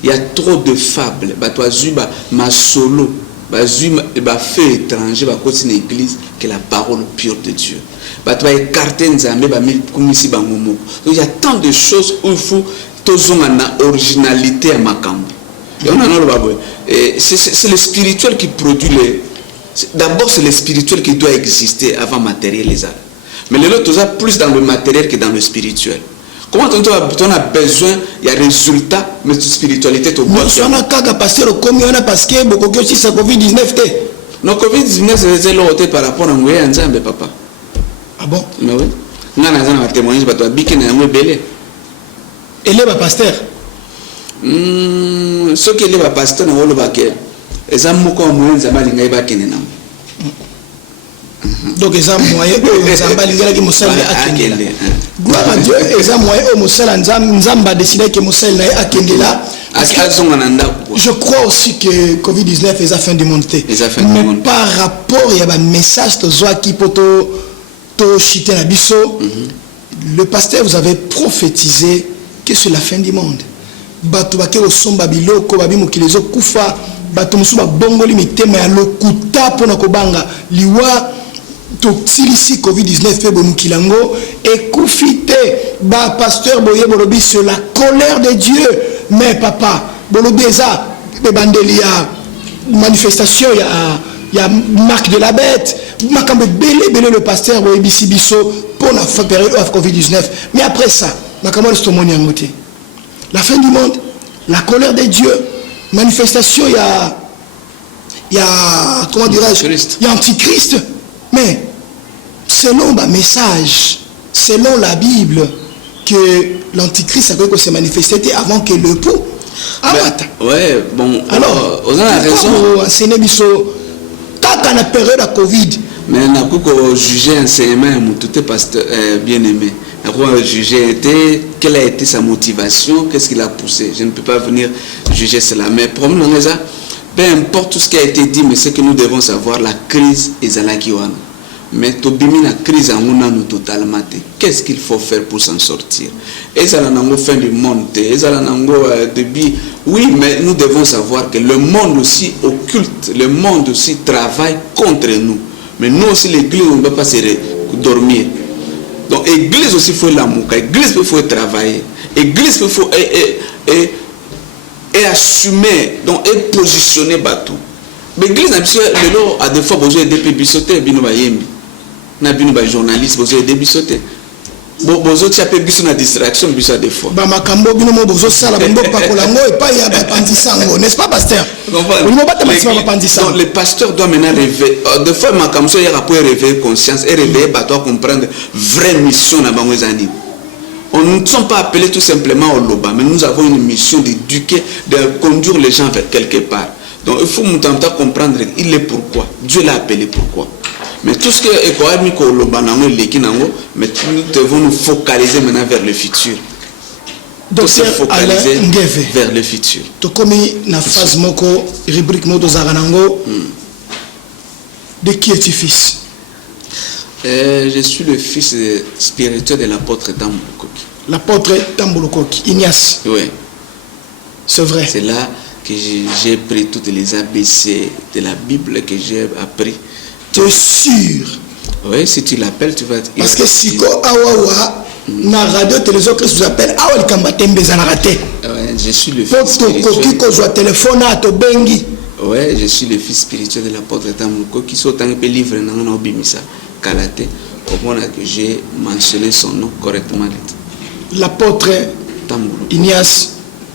Il y a trop de fables. Ba toi zuba ma solo ba zuba ba fait étranger ba continuer l'église que la parole pure de Dieu. Donc il y a tant de choses où il faut une originalité à Makambo. C'est le spirituel qui produit les. D'abord, c'est le spirituel qui doit exister avant le matériel. Mais les autres, plus dans le matériel que dans le spirituel. Comment on a besoin, il y a des résultats, mais la spiritualité est au bout. On a qu'à passer au commun parce que beaucoup de choses, Covid-19. Non, Covid-19, c'est l'autre par rapport à moi, papa. Ah bon? Mais oui. Nous avons un témoignage de toi, Biki n'a pas belé. Et les pasteur? Ce qui est le pasteur, nous avons baké. Et ça, nous avons moyen de balinga baké nena. Donc, ils ont moyen de balinga qui moussel akendela. Gloire à Dieu, ils ont moyen de moussel nzamba décidé que moussel na akendela. Je crois aussi que Covid-19 est la fin du monde. Mais par rapport à un message qui peut le pasteur, vous avez prophétisé que c'est la fin du monde. Batubake osomba biloko babimukilizo kufa batumusuba bongoli mitema ya lokuta pona kobanga liwa toxilisi Covid-19 fait bonukilango et kufite ba pasteur boye bolobi sur la colère de Dieu. Mais papa bolobi eza be bandelia manifestation il y a marque de la bête. Makambe belé le pasteur boyebisi biso pour la période de Covid-19. Mais après ça, makambe stomoni angote. La fin du monde, la colère de Dieu, manifestation il y a comment dirais-je? Il y a antichrist. Mais selon le message, selon la Bible, que l'antichrist a se manifesté avant que le pou. Ouais, bon. Alors, on a raison. Enseigner biso. Quand la période de Covid, Mais on a pu juger enseignement tout est pasteur bien aimé. On a juger quelle a été sa motivation, qu'est-ce qui l'a poussé. Je ne peux pas venir juger cela. Mais le problème c'est ça, peu importe tout ce qui a été dit, mais c'est que nous devons savoir la crise est là qui est. Mais tobimi la crise en nous totalement. Qu'est-ce qu'il faut faire pour s'en sortir? Et ça n'a pas fin du monde. Et ça n'a pas début. Oui, mais nous devons savoir que le monde aussi occulte, le monde aussi travaille contre nous. Mais nous aussi l'église on ne peut pas se dormir. Donc l'église aussi faut l'amour. L'église il faut travailler. L'église il faut assumer donc et positionner bateau. L'église a des fois besoin de bisoter bino bayembi. Na bino ba journaliste besoin de bisoter. Bozo tchape biso na distraction biso des fois. Ba makambo bino mo bozo sala bombo pakolango et pas ya ba pandisango, n'est-ce pas pasteur? Donc le pasteur doit maintenant réveiller. Des fois makambo so ya pour réveiller conscience et réveiller bateau à comprendre vraie mission na bango ezani. On ne sommes pas appelés tout simplement au loba, mais nous avons une mission d'éduquer, de conduire les gens vers quelque part. Donc il faut comprendre il est pourquoi. Dieu l'a appelé pourquoi. Mais tout ce que est mais nous devons nous focaliser maintenant vers le futur. Donc c'est focaliser vers le futur. To comme na phase moko rubrique moto zaranango. De qui es-tu fils? Je suis le fils spirituel de l'apôtre Tambulukoki. L'apôtre Tambulukoki, Ignace. Oui. C'est vrai. C'est là que j'ai pris toutes les ABC de la Bible que j'ai appris. Tu es sûr? Oui, si tu l'appelles, tu vas... Parce que si awawa na radio télévision que vous appelle awal kambatembe zanarate. Je suis le fils spirituel. Téléphone à to bengi. Oui, je suis le fils spirituel de l'apôtre Tambulukoki qui sont un peu livre dans Obimisa Kalate. Au moment que j'ai mentionné son nom correctement. L'apôtre Ignace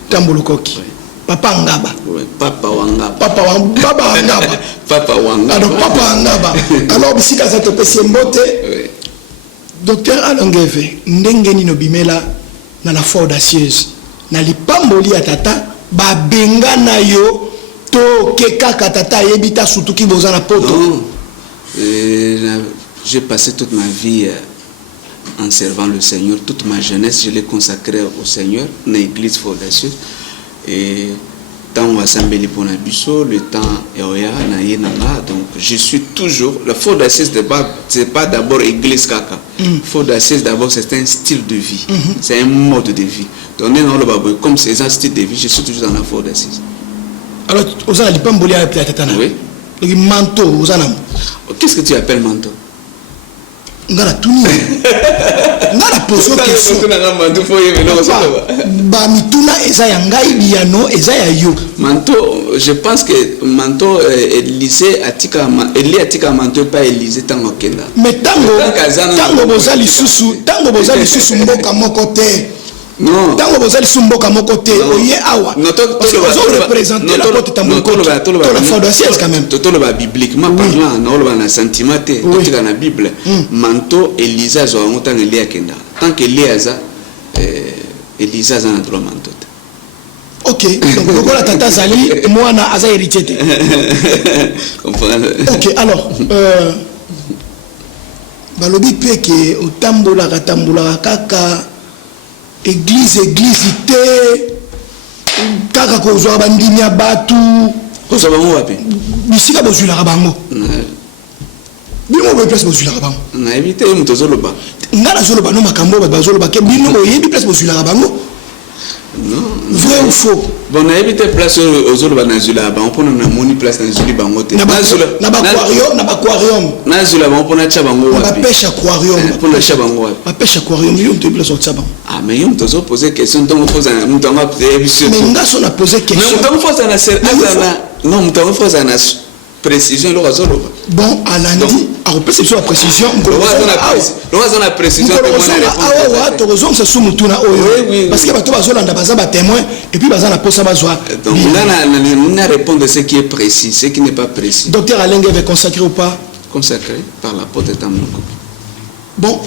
Tambulukoki. Oui. Papa Ngaba. Oui, Papa Wangaba. Papa Wangaba. Papa Wangaba. Alors Papa Wangaba. Alors si kaza to pesi mbote. Oui. Docteur Alongeve, ndengeni no bimela na la foi audacieuse. Na lipamboli atata ba benga na yo to keka tata yebita sutuki bozana poto. Non. J'ai passé toute ma vie en servant le Seigneur. Toute ma jeunesse, je l'ai consacrée au Seigneur, dans l'église audacieuse. Et tant on va s'embellir pour Nabusso, le temps est donc je suis toujours. La foi d'assises, ce n'est pas d'abord église caca. La foi d'assises, d'abord, c'est un style de vie. C'est un mode de vie. Donc, comme c'est un style de vie, je suis toujours dans la foi d'assises. Alors, vous avez pas mboli à la tête. Oui. Le manteau, vous en avez. Qu'est-ce que tu appelles manteau? Ngala tout nous. Ngala pose question. Ba mituna eza ya ngai biano eza ya yo. Manteau, je pense que manteau Élysée atika manteau pas Élysée tango kenda. Mais tango bozali susu mboka moko te. Non. Tango bozali sumboka moko te oye awa. Parce que vous représentez la porte tamboko. La foi d'assiette quand même. Toto le bibliquement parlant, non le na sentiment te, tout dans la Bible. Manteau Élysée zo ngotang Elia kenda. Tant que Elia Élysée a un droit manteau. Ok, donc la tata Zali, moi na aza héritier. Ok, alors balobi pe ke otambola kaka église ité kaka kozwa bandimia batu koza bango wapi bisika bozula bango bino bo place bozula bango na éviter muto zoloba ngala zoloba no makambo bazoloba ke bino boyebi place bozula bango. Non. Vrai ou faux? Bon, on a évité place aux autres Nazula, on prend une moni place dans Zuli Bangote. N'aquarium. Nazula, on prend un chabango. On pêche aquarium. Pour le chabango. On pêche aquarium, il y a une place au chabango. Ah, mais il y a posé question, donc on pose un mouton. Mais on a posé question. Mais on pose un non, mouton pose un précision, le réseau. Bon, à lundi, à repérer la précision. Le la précision. Parce que tu témoin et puis bazana posa bazwa. Donc là, on a répondu de ce qui est précis, ce qui n'est pas précis. Docteur Alain Gueve consacré ou pas? Consacré par l'apôtre Tambulukoki. Bon,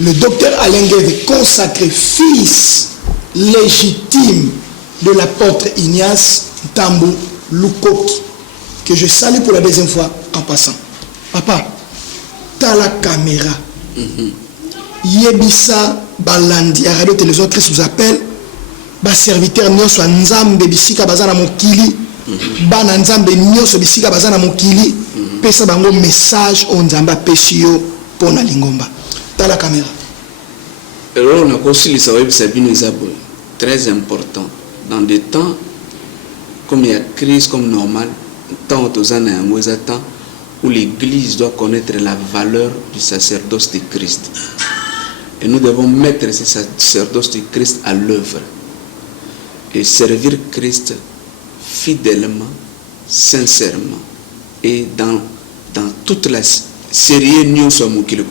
le docteur Alain Gueve consacré fils légitime de l'apôtre Ignace Tambulukoki. que je salue pour la deuxième fois en passant. Papa, t'as la caméra. Yebisa balandi à radio télévision Christ vous appelle. Ba serviteur nyonso nzambe bisika bazana mokili. Ba na nzambe nyonso bisika bazana mokili. Pesa bango message on nzamba pesio pona lingomba. T'as la caméra. Alors on a construit les web sabine très important dans des temps comme il y a crise comme normal tant aux années temps où l'église doit connaître la valeur du sacerdoce de Christ et nous devons mettre ce sacerdoce de Christ à l'œuvre et servir Christ fidèlement, sincèrement et dans toute la série nous sommes qui le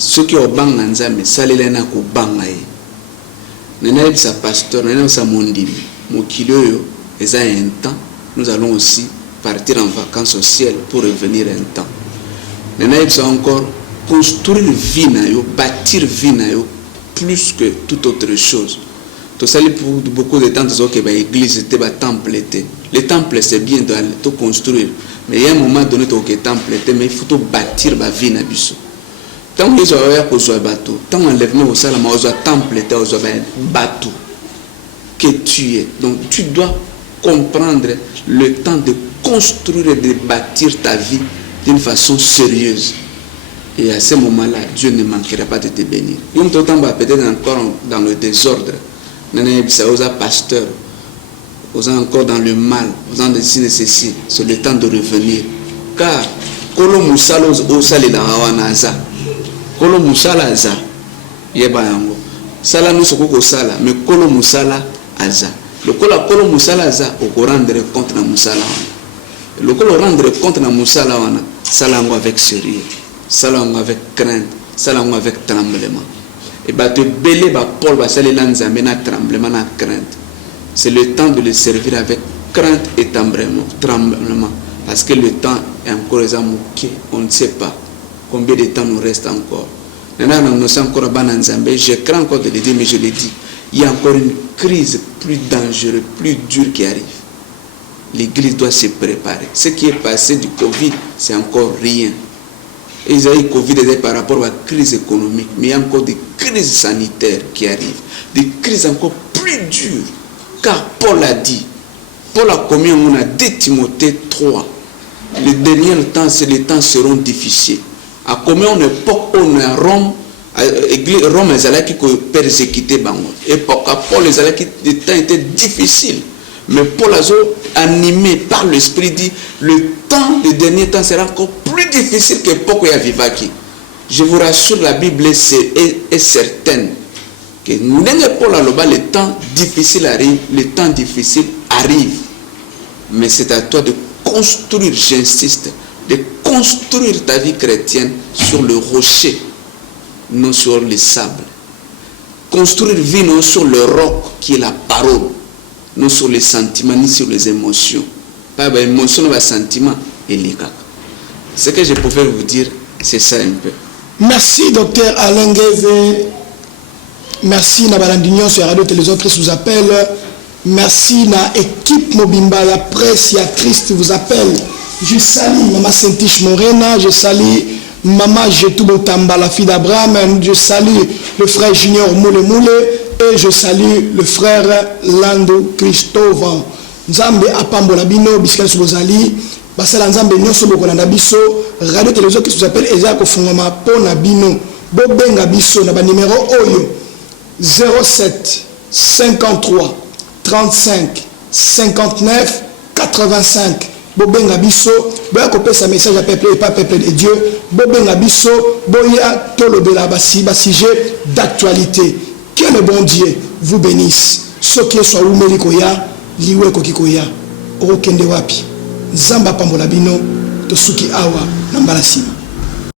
ceux qui ont bang nzambe salelena ko bangaye nena sa pasteur nena sa mondimi mokilo yo eza un temps nous allons aussi partir en vacances au ciel pour revenir un temps nena sa encore construire vie na yo bâtir vie na yo plus que toute autre chose to sali pour beaucoup de temps que ba église était ba temple était le temple c'est bien de tout construire mais il y a un moment donné que temple était mais il faut tout bâtir ba vie na biso. Tant que vous avez bateau, tant enlèvement au salam, au temple, au bateau que tu es. Donc tu dois comprendre le temps de construire et de bâtir ta vie d'une façon sérieuse. Et à ce moment-là, Dieu ne manquera pas de te bénir. Il y a peut-être encore dans le désordre. Vous êtes pasteur, vous êtes encore dans le mal, vous êtes ceci. C'est le temps de revenir. Car, Kolo Moussalo au Salé dans Rawanaza. Kolo musala aza yeba yango sala nous soko sala mais kolo musala aza le kolo musala aza au rendre compte na musala le kolo rendre compte na musala wana sala ngo avec sérieux sala ngo avec crainte sala ngo avec tremblement et ba te belé ba Paul ba sala nzambe na tremblement na crainte c'est le temps de le servir avec crainte et tremblement parce que le temps est encore examuqué on ne sait pas combien de temps nous reste encore. Je crains encore de le dire, mais je le dis. Il y a encore une crise plus dangereuse, plus dure qui arrive. L'église doit se préparer. Ce qui est passé du Covid, c'est encore rien. Ils ont eu Covid par rapport à la crise économique, mais il y a encore des crises sanitaires qui arrivent. Des crises encore plus dures. Car Paul a dit, Paul a commis on a 2 Timothée 3. Les derniers temps, les temps seront difficiles. À combien on époque on est à Rome, Rome les allait qui persécuter Bango. Époque à Paul les allait qui les temps étaient difficiles. Mais Paul a animé par l'esprit dit le temps, le dernier temps sera encore plus difficile que l'époque où il y a Vivaki. Je vous rassure, la Bible est certaine que nous n'avons pas là le temps difficile arrive, le temps difficile arrive. Mais c'est à toi de construire, j'insiste, de construire ta vie chrétienne sur le rocher, non sur le sable. Construire vie non sur le roc qui est la parole, non sur les sentiments ni sur les émotions. Pas d'émotion, pas sentiment et les caca. Ce que je pouvais vous dire, c'est ça un peu. Merci docteur Alain Guévé. Merci Nabalandignon sur Radio Télévision Christ vous appelle. Merci na équipe Mobimba, la presse, ya Christ vous appelle. Je salue Maman Saint-Tiche Morena, je salue Maman Jetoubo Tamba, la fille d'Abraham, je salue le frère Junior Moule Moule et je salue le frère Lando Christophe. Nzambe apambola bino bisikali sobozali basala nzambe nyonso bokolanda biso radio télévision qui vous appelle eza ko fungama pona bino bobenga biso na ba numéro oyo 07 53 35 59 85 bobenga biso boya kopesa message à peuple et pas peuple de Dieu bobenga biso boya tolobela basi sujet d'actualité. Que le bon Dieu vous bénisse. Ce qui est soit umeli koya liwe kokikoya okende wapi nzamba pambola bino tosuki awa na mbala sima.